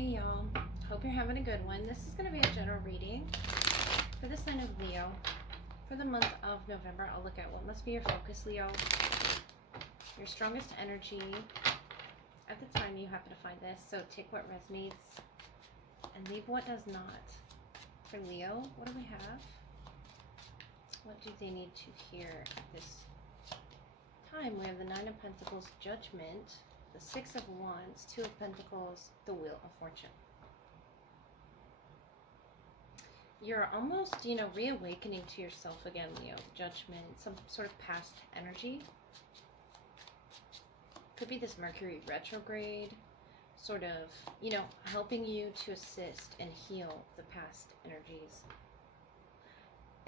Hey y'all, hope you're having a good one. This is going to be a general reading for the sign of Leo. For the month of November, I'll look at what must be your focus, Leo. Your strongest energy at the time you happen to find this. So take what resonates and leave what does not. For Leo, what do we have? What do they need to hear at this time? We have the Nine of Pentacles, Judgment, the Six of Wands, Two of Pentacles, the Wheel of Fortune. You're almost, reawakening to yourself again, Leo. Judgment, some sort of past energy. Could be this Mercury retrograde, sort of, helping you to assist and heal the past energies.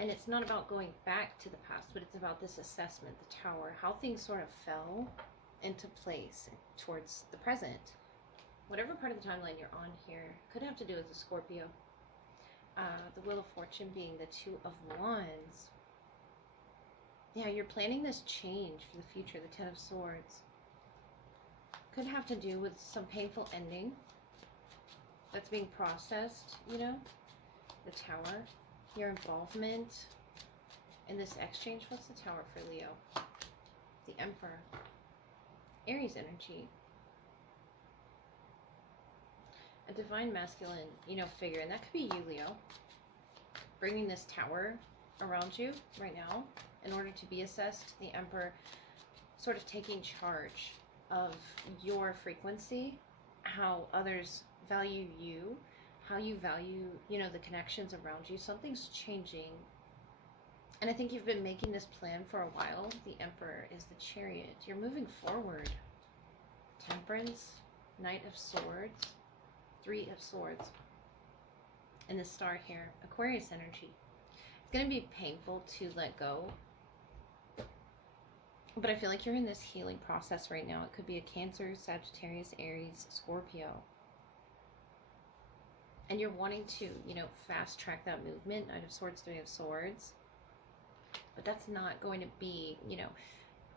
And it's not about going back to the past, but it's about this assessment, the Tower, how things sort of fell into place towards the present. Whatever part of the timeline you're on here could have to do with the Scorpio. The Wheel of Fortune being the Two of Wands. Yeah, you're planning this change for the future, the Ten of Swords. Could have to do with some painful ending that's being processed, the Tower. Your involvement in this exchange. What's the Tower for Leo? The Emperor. Aries energy. A divine masculine, figure. And that could be you, Leo. Bringing this Tower around you right now in order to be assessed. The Emperor sort of taking charge of your frequency, how others value you, how you value, the connections around you. Something's changing. And I think you've been making this plan for a while. The Emperor is the Chariot. You're moving forward. Temperance, Knight of Swords, Three of Swords. And the Star here, Aquarius energy. It's going to be painful to let go. But I feel like you're in this healing process right now. It could be a Cancer, Sagittarius, Aries, Scorpio. And you're wanting to, fast track that movement. Knight of Swords, Three of Swords. But that's not going to be,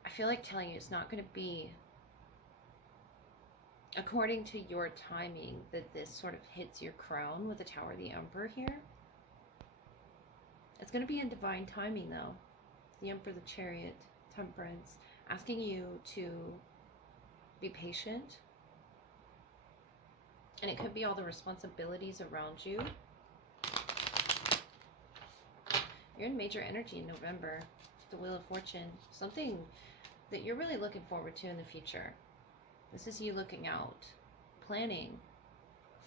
I feel like telling you it's not going to be according to your timing that this sort of hits your crown with the Tower of the Emperor here. It's going to be in divine timing though. The Emperor, the Chariot, Temperance, asking you to be patient. And it could be all the responsibilities around you. You're in major energy in November. The Wheel of Fortune. Something that you're really looking forward to in the future. This is you looking out, planning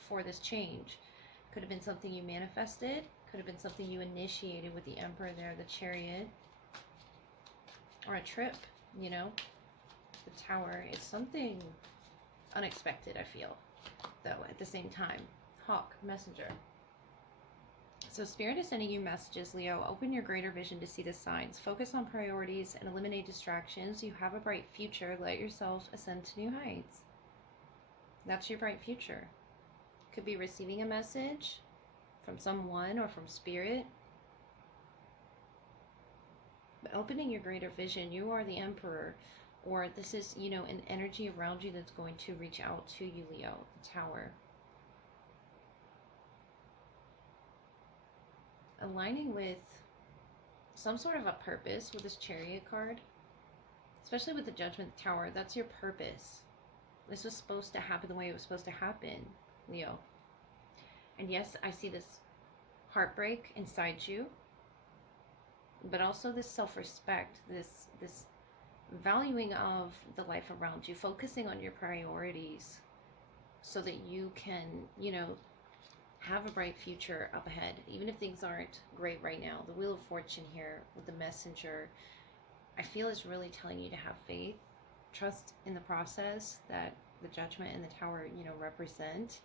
for this change. Could have been something you manifested. Could have been something you initiated with the Emperor there, the Chariot. Or a trip, The Tower is something unexpected, I feel. Though, at the same time. Hawk, Messenger. So Spirit is sending you messages, Leo. Open your greater vision to see the signs. Focus on priorities and eliminate distractions. You have a bright future. Let yourself ascend to new heights. That's your bright future. Could be receiving a message from someone or from Spirit. But opening your greater vision, you are the Emperor. Or this is, an energy around you that's going to reach out to you, Leo. The Tower. Aligning with some sort of a purpose with this Chariot card. Especially with the Judgment Tower. That's your purpose. This was supposed to happen the way it was supposed to happen, Leo. And yes, I see this heartbreak inside you. But also this self-respect. This valuing of the life around you. Focusing on your priorities. So that you can, have a bright future up ahead, even if things aren't great right now. The Wheel of Fortune here with the Messenger, I feel is really telling you to have faith, trust in the process that the Judgment and the Tower, represent.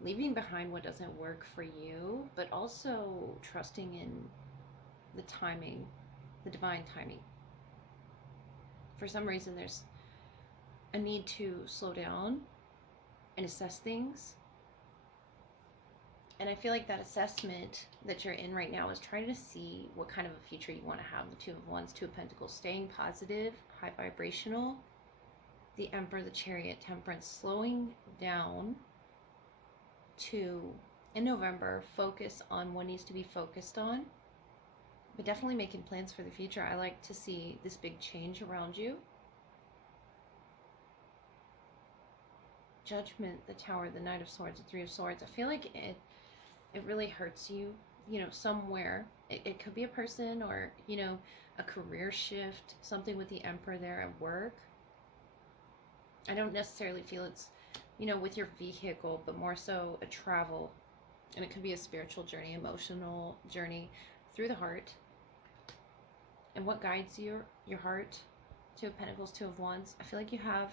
Leaving behind what doesn't work for you, but also trusting in the timing, the divine timing. For some reason, there's a need to slow down and assess things. And I feel like that assessment that you're in right now is trying to see what kind of a future you want to have. The Two of Wands, Two of Pentacles, staying positive, high vibrational, the Emperor, the Chariot, Temperance, slowing down to, in November, focus on what needs to be focused on, but definitely making plans for the future. I like to see this big change around you. Judgment, the Tower, the Knight of Swords, the Three of Swords. I feel like it really hurts you, you know, somewhere. It could be a person, or, you know, a career shift, something with the Emperor there at work. I don't necessarily feel it's, you know, with your vehicle, but more so a travel. And it could be a spiritual journey, emotional journey through the heart. And what guides your heart? Two of Pentacles, Two of Wands. I feel like you have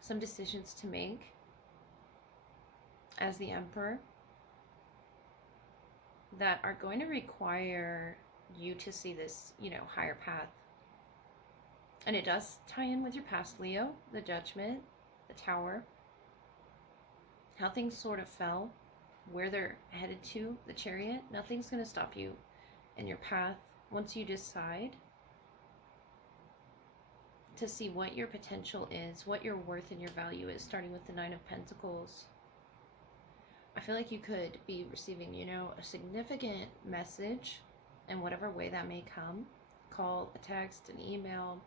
some decisions to make as the Emperor that are going to require you to see this, you know, higher path. And it does tie in with your past, Leo, the Judgment, the Tower, how things sort of fell, where they're headed to, the Chariot. Nothing's going to stop you in your path once you decide to see what your potential is, what your worth and your value is, starting with the Nine of Pentacles. I feel like you could be receiving, you know, a significant message in whatever way that may come. Call, a text, an email.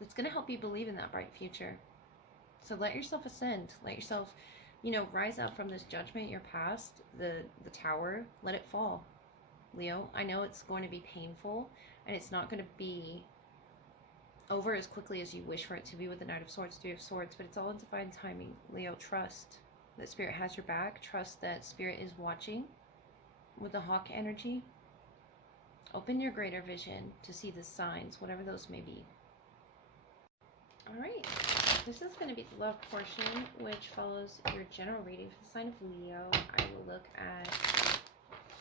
That's going to help you believe in that bright future. So let yourself ascend. Let yourself, you know, rise up from this judgment, your past, the Tower. Let it fall, Leo. I know it's going to be painful, and it's not going to be over as quickly as you wish for it to be with the Knight of Swords, Three of Swords, but it's all in divine timing, Leo. Trust that Spirit has your back. Trust that Spirit is watching with the Hawk energy. Open your greater vision to see the signs, whatever those may be. All right, this is going to be the love portion, which follows your general reading for the sign of Leo. I will look at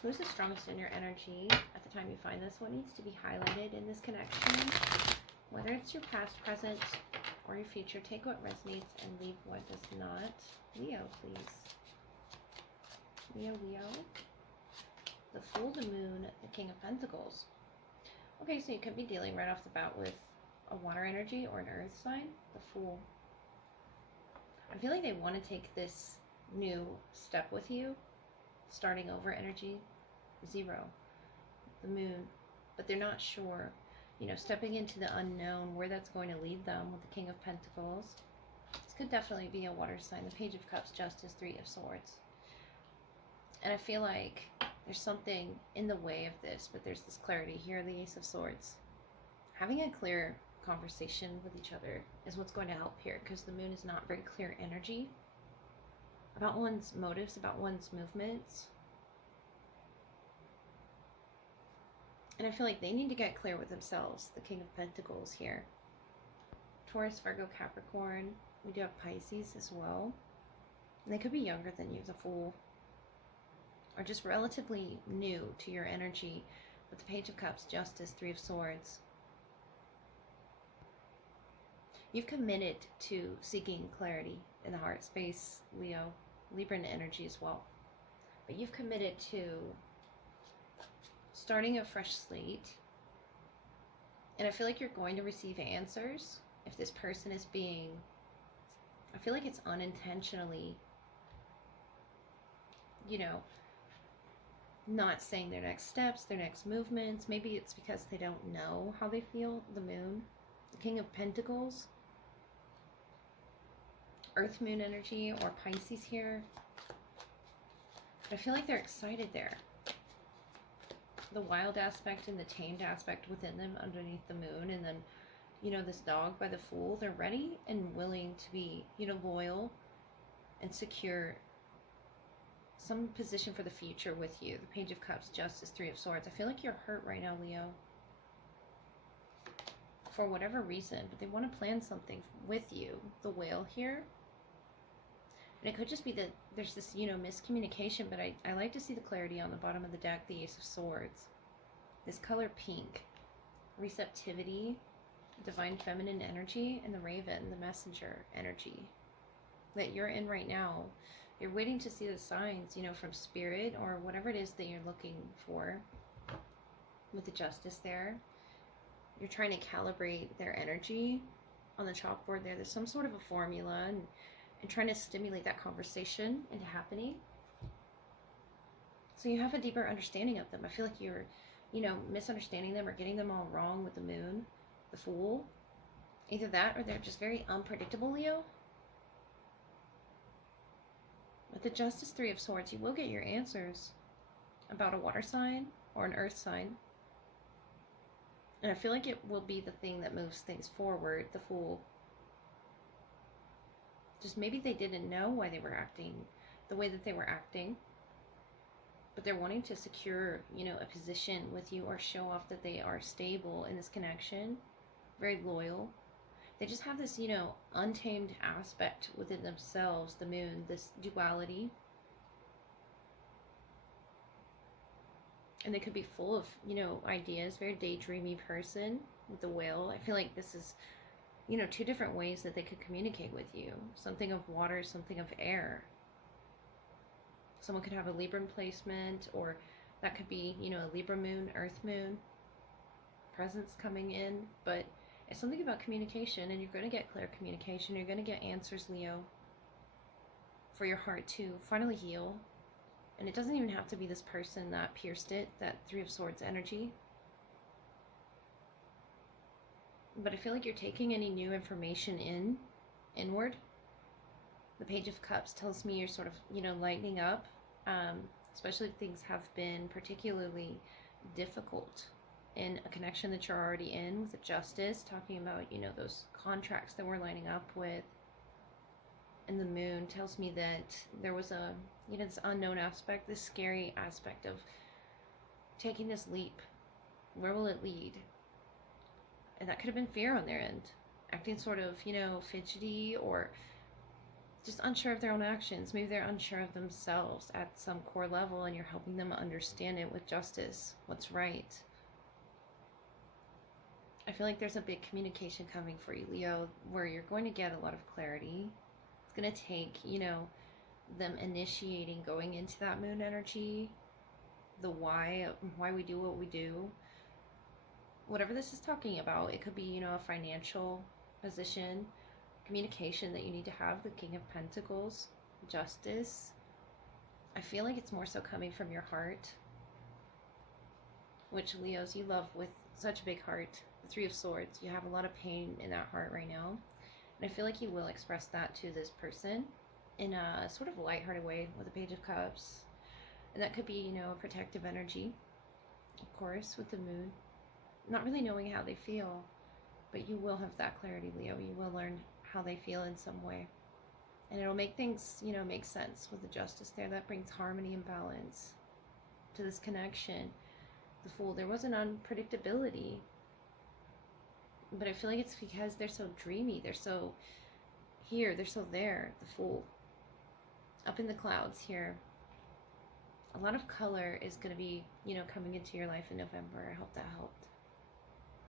who's the strongest in your energy at the time you find this. What needs to be highlighted in this connection? Whether it's your past, present, or your future, take what resonates and leave what does not. Leo, please. Leo, Leo. The Fool, the Moon, the King of Pentacles. Okay, so you could be dealing right off the bat with a water energy or an earth sign. The Fool. I feel like they want to take this new step with you. Starting over energy. Zero. The Moon. But they're not sure. You know, stepping into the unknown, where that's going to lead them with the King of Pentacles. This could definitely be a water sign. The Page of Cups, Justice, Three of Swords. And I feel like there's something in the way of this, but there's this clarity here, the Ace of Swords. Having a clear conversation with each other is what's going to help here, because the Moon is not very clear energy about one's motives, about one's movements. And I feel like they need to get clear with themselves. The King of Pentacles here. Taurus, Virgo, Capricorn. We do have Pisces as well. And they could be younger than you, the Fool. Or just relatively new to your energy. With the Page of Cups, Justice, Three of Swords. You've committed to seeking clarity in the heart space, Leo. Libran energy as well. But you've committed to starting a fresh slate. And I feel like you're going to receive answers. If this person is being, I feel like it's unintentionally, you know, not saying their next steps, their next movements. Maybe it's because they don't know how they feel. The Moon, the King of Pentacles, Earth Moon energy, or Pisces here. But I feel like they're excited there. The wild aspect and the tamed aspect within them underneath the Moon, and then, you know, this dog by the Fool. They're ready and willing to be, you know, loyal and secure some position for the future with you. The Page of Cups, Justice, Three of Swords. I feel like you're hurt right now, Leo, for whatever reason, but they want to plan something with you. The Whale here. And it could just be that there's this, you know, miscommunication, but I like to see the clarity on the bottom of the deck, the Ace of Swords. This color pink. Receptivity, divine feminine energy, and the Raven, the messenger energy that you're in right now. You're waiting to see the signs, you know, from Spirit or whatever it is that you're looking for with the Justice there. you're trying to calibrate their energy on the chalkboard there. There's some sort of a formula, and trying to stimulate that conversation into happening. So you have a deeper understanding of them. I feel like you're, misunderstanding them or getting them all wrong with the moon, the Fool. Either that or they're just very unpredictable, Leo. With the Justice, Three of Swords, you will get your answers about a water sign or an earth sign. And I feel like it will be the thing that moves things forward, the Fool. Just maybe they didn't know why they were acting the way that they were acting. But they're wanting to secure, a position with you or show off that they are stable in this connection. Very loyal. They just have this, untamed aspect within themselves, the moon, this duality. And they could be full of, ideas, very daydreamy person with the whale. I feel like this is, two different ways that they could communicate with you. Something of water, something of air. Someone could have a Libra placement, or that could be, a Libra moon, Earth moon, presence coming in. But it's something about communication, and you're going to get clear communication. You're going to get answers, Leo, for your heart to finally heal. And it doesn't even have to be this person that pierced it, that Three of Swords energy. But I feel like you're taking any new information inward. The Page of Cups tells me you're sort of, lightening up, especially if things have been particularly difficult in a connection that you're already in with the Justice, talking about, those contracts that we're lining up with. And the Moon tells me that there was a, this unknown aspect, this scary aspect of taking this leap. Where will it lead? And that could have been fear on their end. Acting sort of, fidgety or just unsure of their own actions. Maybe they're unsure of themselves at some core level, and you're helping them understand it with Justice, what's right. I feel like there's a big communication coming for you, Leo, where you're going to get a lot of clarity. It's going to take, them initiating, going into that moon energy, the why we do what we do. Whatever this is talking about, it could be, a financial position, communication that you need to have, the King of Pentacles, Justice. I feel like it's more so coming from your heart, which, Leos, you love with such a big heart. The Three of Swords, you have a lot of pain in that heart right now. And I feel like you will express that to this person in a sort of lighthearted way with the Page of Cups. And that could be, a protective energy, of course, with the Moon. Not really knowing how they feel, but you will have that clarity, Leo. You will learn how they feel in some way. And it'll make things, make sense with the Justice there. That brings harmony and balance to this connection. The Fool, there was an unpredictability. But I feel like it's because they're so dreamy. They're so here. They're so there. The Fool. Up in the clouds here. A lot of color is going to be, coming into your life in November. I hope that helped.